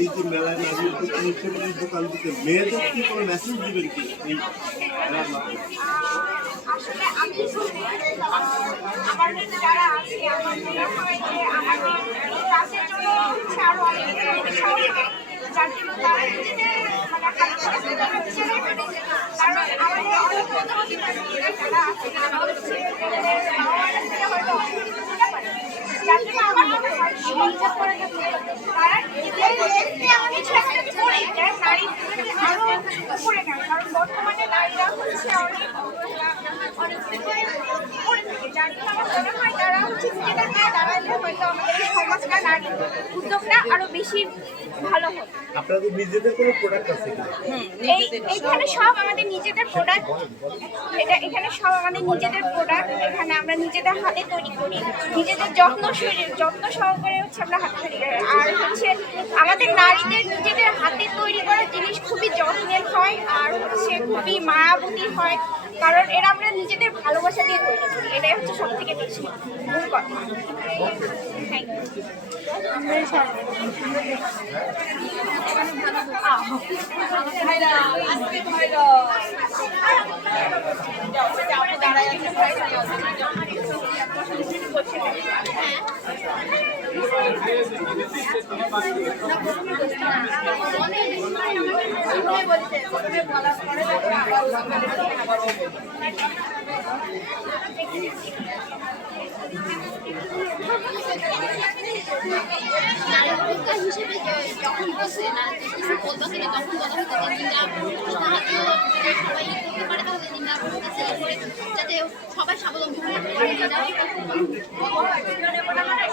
এই যে মেলায় নারী দোকান দিতে মেয়েদের কি কোনো মেসেজ দিবেন কি এই মেলার মাধ্যমে? আসলে আমি আমাদের যারা আছে আমার মনে হয় যে আমাদের কাজের জন্য হচ্ছে আরো অনেক উৎসাহ পায়, যার জন্য তারা নিজেদের মানে হাতে খরচের জন্য নিজেরাই করে। কারণ আমাদের অনেক মধ্যবর্তী যারা আছে তারা হচ্ছে নিজেদের বাবা-মার কাছ থেকে হয়তো অনেক কিছু তুলে পারে, যার জন্য আমার মনে হয় সঞ্চয় করে যাচ্ছে তারা নিজেদের কিছু একটা করে যায় নারী আরো উপরে নেয়। কারণ বর্তমানে নারীরা হচ্ছে অনেক করে থাকে, যার জন্য আমার মনে হয় তারা হচ্ছে নিজেদের পায়ে দাঁড়ালে হয়তো আমাদের এই সমাজটা নারী উদ্যোগটা আরো বেশি ভালো হবে। আপনাদের নিজেদের কোনো প্রোডাক্ট আছে কি? এখানে সব আমাদের নিজেদের প্রোডাক্ট, এখানে সব আমাদের নিজেদের প্রোডাক্ট। এখানে আমরা নিজেদের হাতে তৈরি করি, নিজেদের যত্ন সহকারে হচ্ছে আমরা হাতে তৈরি করি। আর হচ্ছে আমাদের নারীদের নিজেদের হাতে তৈরি করা জিনিস খুবই যত্নের হয় আর হচ্ছে খুবই মায়াবতী হয়, কারণ এরা আমরা নিজেদের ভালোবাসা দিয়ে তৈরি করি। এটাই হচ্ছে সব থেকে বেশি মূল কথা। থ্যাংক নারী হিসেবে যখন বসে না কিছু বলতে গেলে তখন বলা হতো যে সবাই করতে পারে, তাহলে নিন্দা করে যাতে সবাই স্বাবলম্বী হতে পারে। ভালো লাগে।